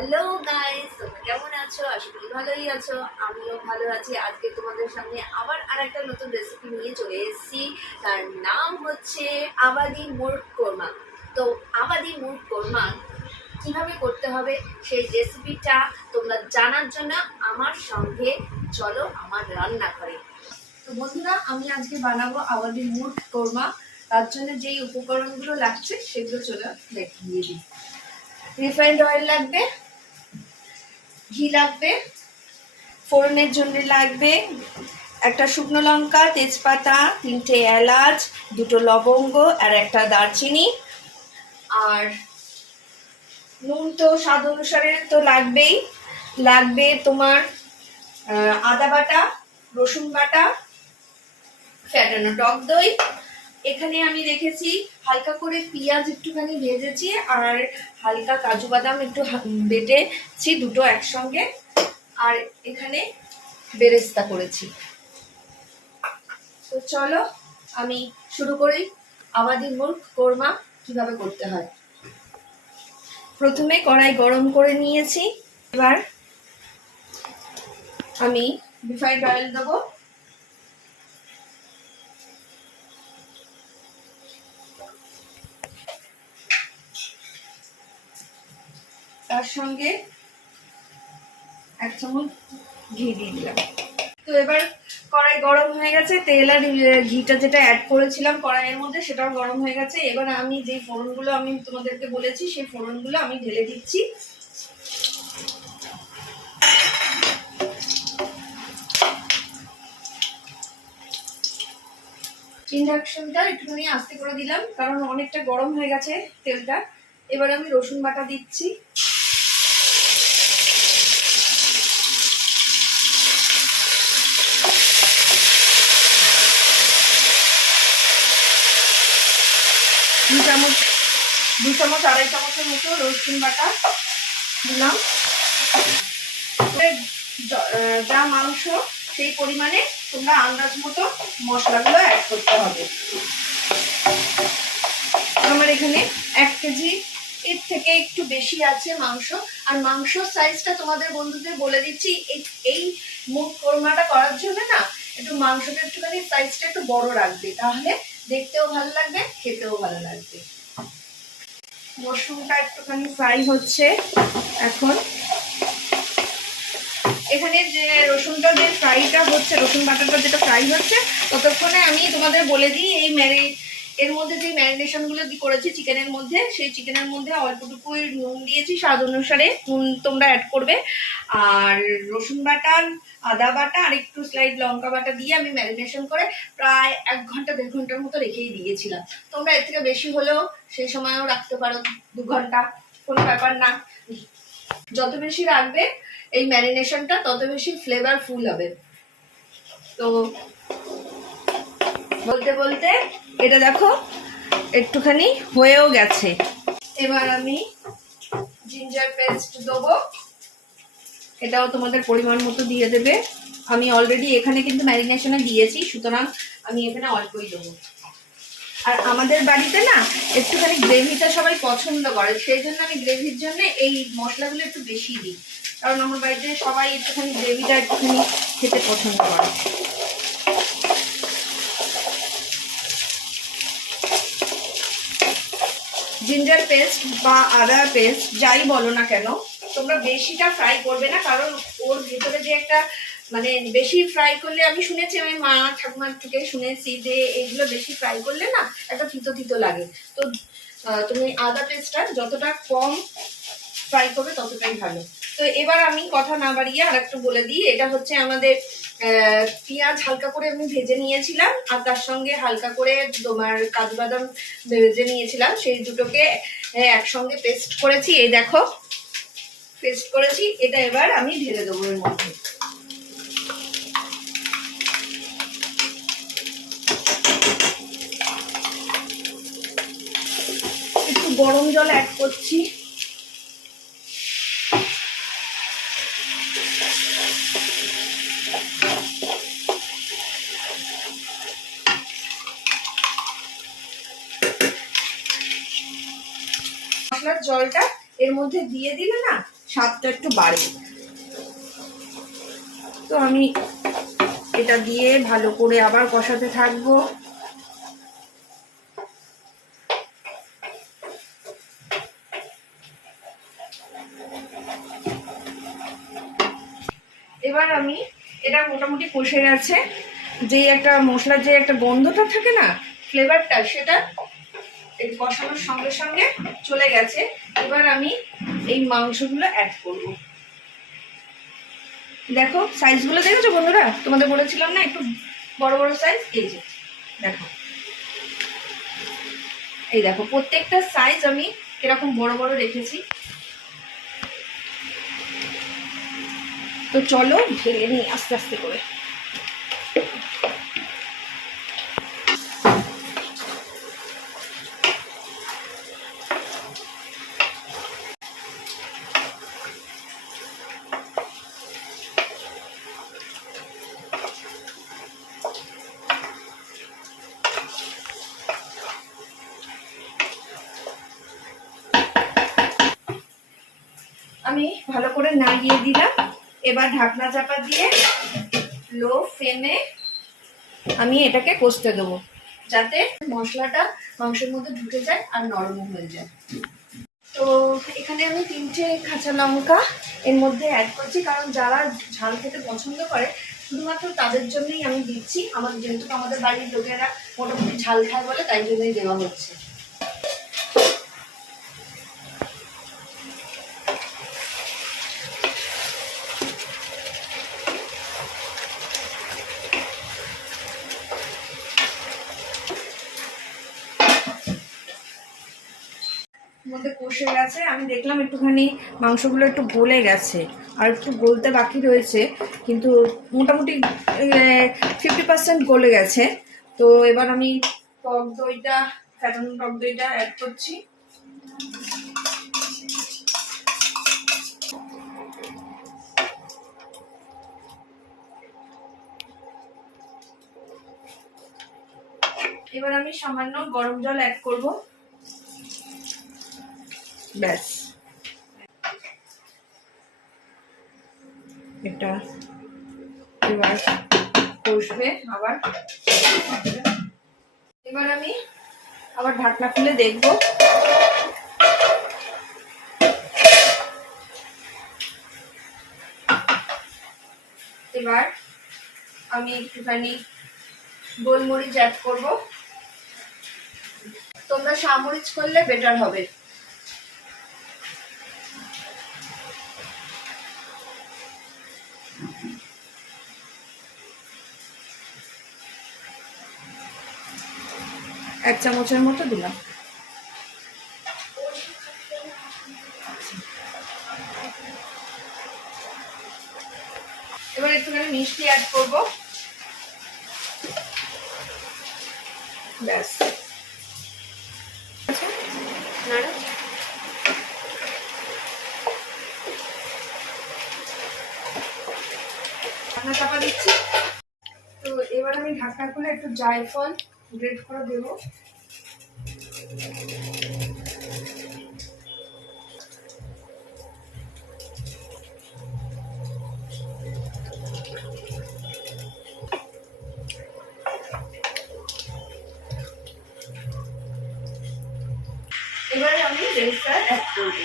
Hello guys, তোমরা কেমন আছো? আশা করি ভালোই আছো। আমিও ভালো আছি। আজকে তোমাদের সামনে আবার আরেকটা নতুন রেসিপি নিয়ে চলে এসেছি। তার নাম হচ্ছে আবাদি মুরগ কোরমা। তো আবাদি মুরগ কোরমা কিভাবে করতে হবে সেই রেসিপিটা তোমরা জানার জন্য আমার সঙ্গে চলো আমার রান্নাঘরে। তো বন্ধুরা, আমি আজকে বানাবো আবাদি মুরগ কোরমা। তার জন্য যেই উপকরণগুলো লাগছে সেগুলো চলো দেখিয়ে দিই। রিফাইন্ড অয়েল লাগবে, ঘি লাগবে, ফোড়নের জন্য লাগবে একটা শুকনো লঙ্কা, তেজপাতা, 3টে এলাচ, 2টো লবঙ্গ আর একটা দারচিনি। আর নুন তো স্বাদ অনুসারে তো লাগবেই। লাগবে তোমার আদা বাটা, রসুন বাটা, ফ্যাটানো টক দই। এখানে আমি রেখেছি হালকা করে পেঁয়াজ একটুখানি ভেজেছি, আর হালকা কাজু বাদাম একটু বেটেছি, দুটো একসঙ্গে। আর এখানে বেরেস্তা করেছি। তো চলো আমি শুরু করি আবাদি মুরগ কোরমা কিভাবে করতে হয়। প্রথমে কড়াই গরম করে নিয়েছি। এবার আমি রিফাইন্ড অয়েল দেবো। তার সঙ্গে 1 চামচ ঘি দিয়ে দিলাম। তো এবার কড়াই গরম হয়ে গেছে, তেল আর ঘিটা যেটা অ্যাড করেছিলাম কড়াইয়ের মধ্যে সেটাও গরম হয়ে গেছে। এবার আমি যে ফোড়নগুলো আমি তোমাদেরকে বলেছি সেই ফোড়নগুলো আমি ঢেলে দিচ্ছি। ইন্ডাকশনটা একটুখানি আস্তে করে দিলাম কারণ অনেকটা গরম হয়ে গেছে তেলটা। এবার আমি রসুন বাটা দিচ্ছি। দু চামচ 2.5 চামচের মতো রসুন বাটা দিলাম। যা মাংস সেই পরিমাণে তোমরা আন্দাজ মতো মশলাগুলো অ্যাড করতে হবে। আমার এখানে 1 কেজি এর থেকে একটু বেশি আছে মাংস। আর মাংসর সাইজটা তোমাদের বন্ধুদের বলে দিচ্ছি, এই মুরগ কোরমাটা করার জন্য না একটু মাংসটা একটুখানি সাইজটা একটু বড় রাখবে, তাহলে দেখতেও ভালো লাগবে, খেতেও ভালো লাগবে। মশরুমটা একটুখানি ফ্রাই হচ্ছে এখন। এখানে যে রসুনটা যে ফ্রাইটা হচ্ছে, রসুন বাটাটা যেটা ফ্রাই হচ্ছে, ততক্ষণে আমি তোমাদের বলে দিই এর মধ্যে যে ম্যারিনেশনগুলো করেছি চিকেনের মধ্যে, সেই চিকেনের মধ্যে অল্পটুকু নুন দিয়েছি, স্বাদ অনুসারে নুন তোমরা অ্যাড করবে। আর রসুন বাটা, আদা বাটা আর একটু স্লাইড লঙ্কা বাটা দিয়ে আমি ম্যারিনেশন করে প্রায় 1 ঘন্টা 1.5 ঘন্টার মতো রেখেই দিয়েছিলাম। তোমরা এর থেকে বেশি হলেও সেই সময়ও রাখতে পারো, 2 ঘন্টা, কোনো ব্যাপার না। যত বেশি রাখবে এই ম্যারিনেশনটা তত বেশি ফ্লেভারফুল হবে। তো বলতে বলতে এটা দেখো একটুখানি হয়েও গেছে। এবার আমি জিঞ্জার পেস্ট দেবো, এটাও তোমাদের পরিমাণ মতো দিয়ে দেবে। আমি অলরেডি এখানে কিন্তু ম্যারিনেশনে দিয়েছি, সুতরাং আমি এখানে অল্পই দেবো। আর আমাদের বাড়িতে না একটুখানি গ্রেভিটা সবাই পছন্দ করে, সেই জন্য আমি গ্রেভির জন্য এই মশলাগুলো একটু বেশি দিই, কারণ আমার বাড়িতে সবাই একটুখানি গ্রেভিটা একটুখানি খেতে পছন্দ করে। জিঞ্জার পেস্ট বা আদা পেস্ট যাই বলো না কেন, তোমরা বেশিটা ফ্রাই করবে না, কারণ ওর ভেতরে যে একটা মানে বেশি ফ্রাই করলে, আমি শুনেছি, আমি মা ঠাকুমার থেকে শুনেছি যে এইগুলো বেশি ফ্রাই করলে না একটা তিতো তিতো লাগে। তো তুমি আদা পেস্টটা যতটা কম ফ্রাই করবে ততটাই ভালো। তো এবার আমি কথা না বাড়িয়ে আর একটু বলে দিই, এটা হচ্ছে আমাদের পেঁয়াজ হালকা করে আমি ভেজে নিয়েছিলাম, আর তার সঙ্গে হালকা করে তোমার কাজু বাদাম ভেজে নিয়েছিলাম, সেই দুটোকে একসঙ্গে পেস্ট করেছি। এই দেখো পেস্ট করেছি, এটা এবার আমি ঢেলে দেবো এর মধ্যে। একটু গরম জল অ্যাড করছি। মশলার জলটা এর মধ্যে দিয়ে দিলে না স্বাদটা একটু বাড়ে। তো আমি এটা দিয়ে ভালো করে আবার কষাতে থাকবো। এবার আমি এটা মোটামুটি কষে গেছে, যে একটা মশলার যে একটা গন্ধটা থাকে না, ফ্লেভারটা, সেটা এই কষানোর সঙ্গে সঙ্গে চলে গেছে। এবার আমি এই মাংসগুলো অ্যাড করব। দেখো সাইজগুলো দেখেছো বন্ধুরা, তোমাদের বলেছিলাম না একটু বড় বড় সাইজ, এই যে দেখো, এই দেখো প্রত্যেকটা সাইজ আমি এরকম বড় বড় রেখেছি। তো চলো ঢেলে নিই আস্তে আস্তে করে। আমি ভালো করে নাড়িয়ে দিলাম। এবার ঢাকনা চাপা দিয়ে লো ফ্লেমে আমি এটাকে কষতে দেবো, যাতে মশলাটা মাংসের মধ্যে ঢুকে যায় আর নরম হয়ে যায়। তো এখানে আমি 3টে কাঁচা লঙ্কা এর মধ্যে অ্যাড করছি, কারণ যারা ঝাল খেতে পছন্দ করে শুধুমাত্র তাদের জন্যই আমি দিচ্ছি। যেহেতু আমাদের বাড়ির লোকেরা মোটামুটি ঝাল খায় বলে, তাই জন্যই দেওয়া হচ্ছে। মধ্যে কষে গেছে, আমি দেখলাম একটুখানি মাংসগুলো একটু গলে গেছে, আর একটু গলতে বাকি রয়েছে, কিন্তু মোটামুটি 50% গলে গেছে। তো এবার আমি টক দইটা, ফ্যাটানো টক দইটা অ্যাড করছি। এবার আমি সামান্য গরম জল অ্যাড করব, ব্যাস। এটা এবার কষবে আবার। এবার আমি আবার ঢাকনা খুলে দেখব। এবার আমি একটুখানি গোলমরিচ অ্যাড করব। তোমরা সামরিচ করলে বেটার হবে। এক চামচের মতো দিলাম। এবার একটুখানি মিষ্টি অ্যাড করব, ব্যাস। ঢাকনা চাপা দিচ্ছি। তো এবার আমি ঢাকনা খুলে একটু জায়ফল গ্রেট করে দেব। এবারে আমি রেসটা অ্যাড করব।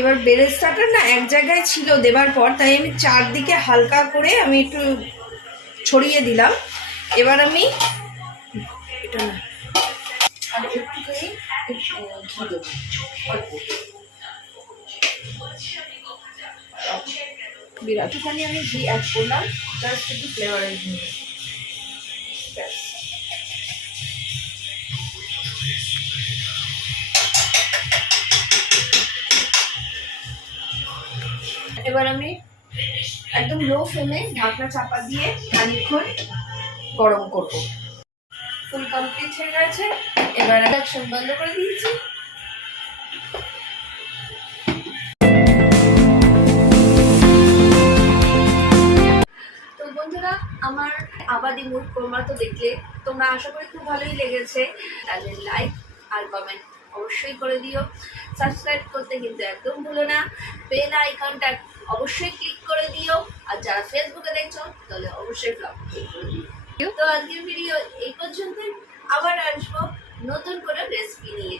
এবার বেরেস্তাটা না এক জায়গায় ছিল দেবার পর, তাই আমি চারদিকে হালকা করে আমি একটু ছড়িয়ে দিলাম। এবার আমি এটা না আর একটুখানি ঘি দেবো, একটুখানি আমি ঘি অ্যাড করলাম, জাস্ট একটু ফ্লেভারের জন্য। এবার আমি একদম লো ফ্লেমে ঢাকনা চাপা দিয়ে খানিকক্ষণ গরম করব। ফুল কমপ্লিট হয়ে গেছে। এবার একদম বন্ধ করে দিয়েছি। তো বন্ধুরা, আমার আবাদি মুড কোরমা তো দেখলে তোমরা আশা করি খুব ভালোই লেগেছে। তাহলে লাইক আর কমেন্ট অবশ্যই করে দিও। সাবস্ক্রাইব করতে কিন্তু একদম ভুলো না। বেল আইকনটা অবশ্যই ক্লিক করে দিও। আর যারা ফেসবুকে দেখছো তাহলে অবশ্যই ফলো করে দিও। তো আজকের ভিডিও এই পর্যন্তই। আবার আসবো নতুন করে রেসিপি নিয়ে।